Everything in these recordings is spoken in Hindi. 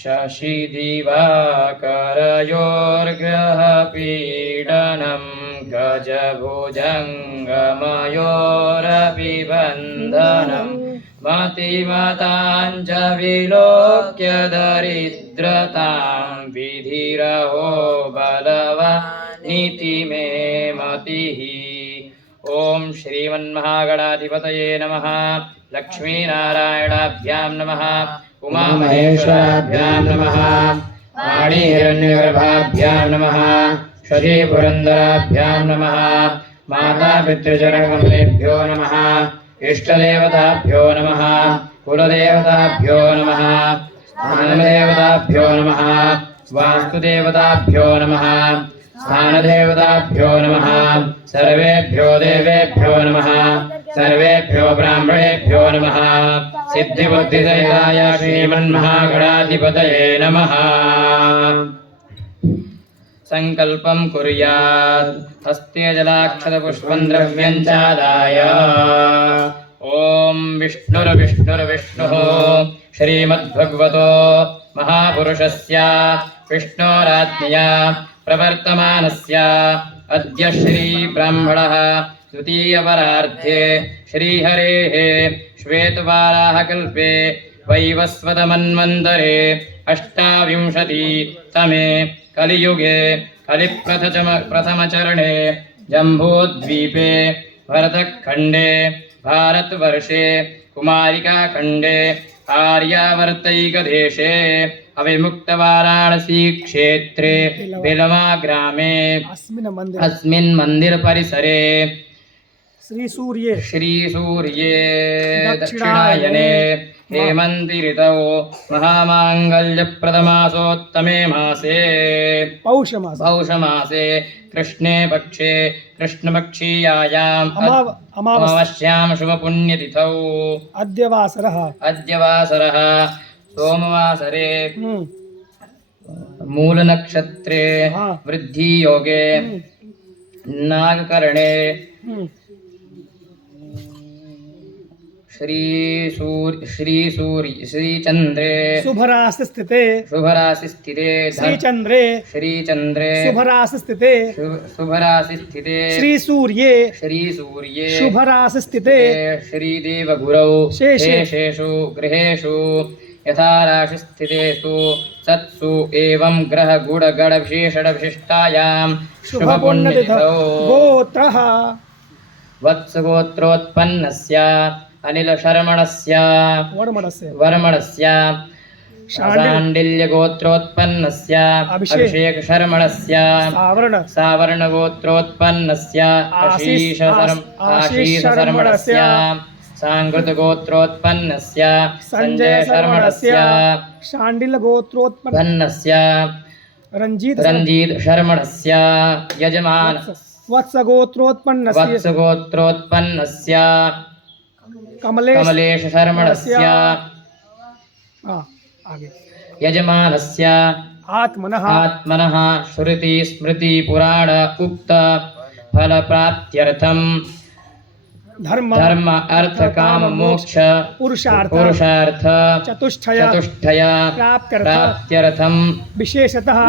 शशिदिवाकरयोर्ग्रहपीडनं गजभुजङ्गमयोरपि बन्धनं मतिमतां च विलोक्य दरिद्रतां विधिरहो बलवानिति मे मतिः। ओम श्रीमन्महागणाधिपतये नमः। लक्ष्मीनारायणाभ्यां नमः। उमामहेश्वराभ्यां नमः। वाणीहिरण्यगर्भाभ्यां नमः। शशिपुरन्दराभ्यां नमः। मातापितृचरणकमलेभ्यो नमः। इष्टदेवताभ्यो नमः। कुलदेवताभ्यो नमः। स्थानदेवताभ्यो नमः। वास्तुदेवताभ्यो नमः। स्थानदेवताभ्यो नमः। सर्वेभ्यो देवेभ्यो नमः। सर्वेभ्यो ब्राह्मणेभ्यो नमः। सिद्धिबुद्धिसहिताय श्रीमन्महागणाधिपतये नमः। संकल्पं कुर्यात् हस्ते जलाक्षतपुष्पं द्रव्यं चादाय। ओम विष्णुर्विष्णुर्विष्णुः श्रीमद्भगवतो महापुरुषस्य विष्णोराज्ञया प्रवर्तमानस्य अद्य श्री ब्राह्मणः द्वितीयपरार्धे श्रीहरेः श्वेतवाराहकल्पे वैवस्वतमन्वन्तरे अष्टाविंशतितमे कलियुगे कलिप्रथमचरणे जम्बूद्वीपे भरतखण्डे भारतवर्षे कुमारिकाखण्डे आर्यावर्तैकदेशे अविमुक्तवाराणसी क्षेत्रे बिलमा ग्रामे अस्मिन् मंदिर परिसरे श्री सूर्ये दक्षिणायने हेमन्ति ऋतौ महामाङ्गल्यप्रदमासोत्तमे मासे पौषमासे कृष्णे पक्षे कृष्णपक्षीयायाम् अमावास्यां शुभपुण्यतिथौ अद्य वासरः सोमवासरे मूलनक्षत्रे वृद्धियोगे नागकर्णे श्रीचन्द्रे शुभराशि स्थिते श्रीचन्द्रे शुभराशि स्थिते श्रीसूर्ये शुभराशि स्थिते श्रीदेवगुरौ शेषेषु गृहेषु यथा राशिस्थितेषु सत्सु एवं ग्रहगुणगणविशेषणविशिष्टायां शुभपुण्यतिथौ गोत्रः वत्सगोत्रोत्पन्नस्य अनिलशर्मणस्य वर्मणस्य शाण्डिल्यगोत्रोत्पन्नस्य अभिषेकशर्मणस्य सावर्णगोत्रोत्पन्नस्य आशीषशर्मणस्य सांकृतगोत्रोत्पन्नस्य संजयशर्मणस्य शाण्डिल्यगोत्रोत्पन्नस्य रंजीत शर्मणस्य यजमान वत्सगोत्रोत्पन्नस्य कमलेश शर्मणस्य यजमानस्य आत्मनः श्रुति स्मृति पुराण उक्त फल प्राप्त्यर्थम धर्म अर्थ काम मोक्ष पुरुषार्थ चतुष्टय प्राप्त्यर्थम विशेषतः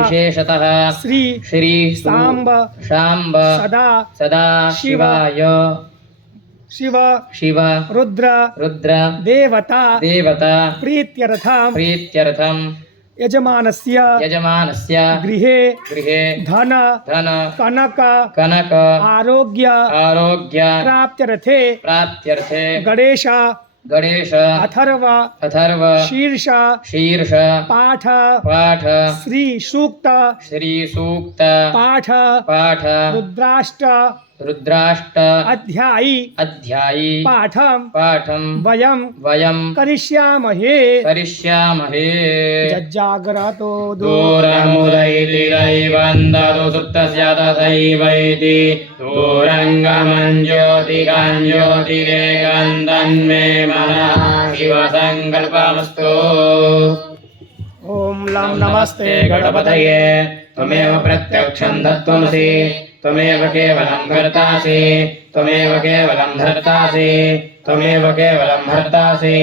श्री सांब सदा शिव रुद्र देवता प्रीत्यर्थम यजमानस्य गृहे धन कनक आरोग्य प्राप्त्यर्थे गणेश अथर्व शीर्ष पाठ श्री सूक्त पाठ रुद्राष्ट अध्यायी पाठम वयम करिष्यामहे जज्जागरतो दूरमुदैतिरैवन्दतु सुप्तस्य तथैवैति दूरङ्गमञ्ज्योतिकाञ्ज्योतिरेगन्दन्मे मनः शिवसङ्कल्पमस्तु। ॐ लं नमस्ते गणपतये त्वमेव प्रत्यक्षं तत्त्वमसि त्वमेव केवलं कर्तासि त्वमेव केवलं धर्तासि त्वमेव केवलं भर्तासि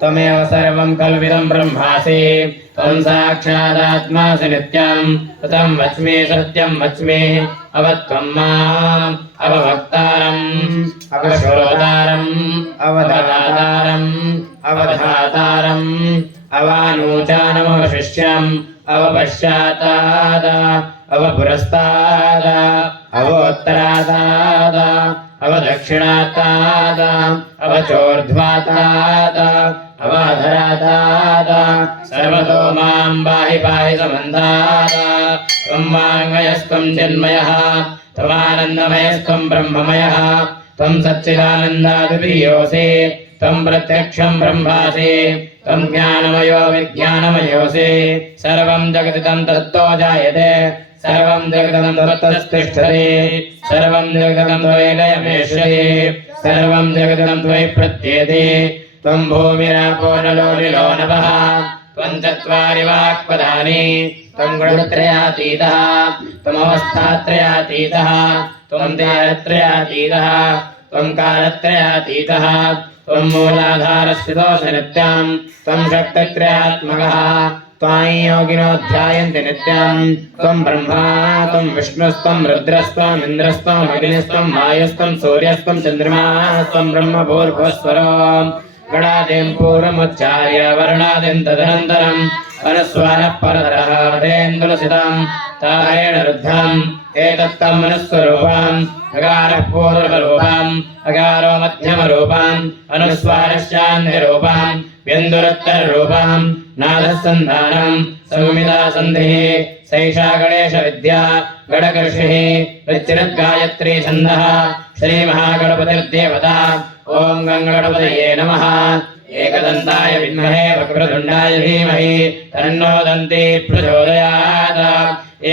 त्वमेव सर्वं कल्पितं ब्रह्मासि त्वं साक्षादात्मासि नित्यं ततं वच्मि सत्यं वच्मि अवत्वं माम् अवभक्तारम् अवश्रोतारम् अवधातारम् अवधातारम् अवानूचानमवशिष्यम् अवपश्चाताद अवपुरस्ताद अवोत्तराताद अवदक्षिणाताद अवचोर्ध्वाताद अवाधराताद सर्वतो मां पाहि पाहि समन्ताद त्वं वाङ्मयस्त्वं चिन्मयः त्वमानन्दमयस्त्वं ब्रह्ममयः त्वं सच्चिदानन्दाद्वितीयोऽसि त्वं प्रत्यक्षं ब्रह्मासि त्वं ज्ञानमयो विज्ञानमयोऽसि सर्वं जगदिदं तत्तो जायते सर्वं जगदिदं तत्तस्तिष्ठति सर्वं जगदिदं त्वयि लयमेष्यति सर्वं जगदिदं त्वयि प्रत्येति त्वं भूमिरापो नलो निलो नभः त्वं चत्वारि वाक्पदानि त्वं गुणत्रयातीतः त्वमवस्थात्रयातीतः त्वं देहत्रयातीतः त्वं कालत्रयातीतः त्वं मूलाधारस्थितोऽसि नित्यं त्वं शक्तित्रयात्मकः त्वां योगिनो ध्यायन्ति नित्यं त्वं ब्रह्मा त्वं विष्णुस्त्वं रुद्रस्त्वम् इन्द्रस्त्वम् अग्निस्त्वं वायुस्त्वं सूर्यस्त्वं चन्द्रमास्त्वं ब्रह्मभूर्भुवस्वरो गणादिं पूर्वमुच्चार्य वर्णादिं तदनन्तरम् अनुस्वारः परतरः हृदेन्दुलसितं तारेण रुद्धम् एतत्तं मनुस्वरूपम् अकारः पूर्वरूपम् अकारो मध्यमरूपम् अनुस्वारश्चान्यरूपम् व्यन्दुरुत्तररूपम् नादः सन्धानम् सौमिता सन्धिः सैषा गणेशविद्या गणकर्षिः वृत्तिरद्गायत्री छन्दः श्रीमहागणपतिर्देवता ॐ गङ्गणपतये नमः एकदन्ताय विद्महे वक्रतुण्डाय धीमहि तन्नो दन्ती प्रचोदयात्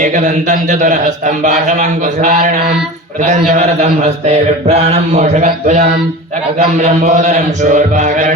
एकदन्तं चतुर्हस्तं पाशमङ्कुशधारिणं कृतं च वरदं हस्ते बिभ्राणं मूषकध्वजं रक्तं लम्बोदरं शूर्पकर्णं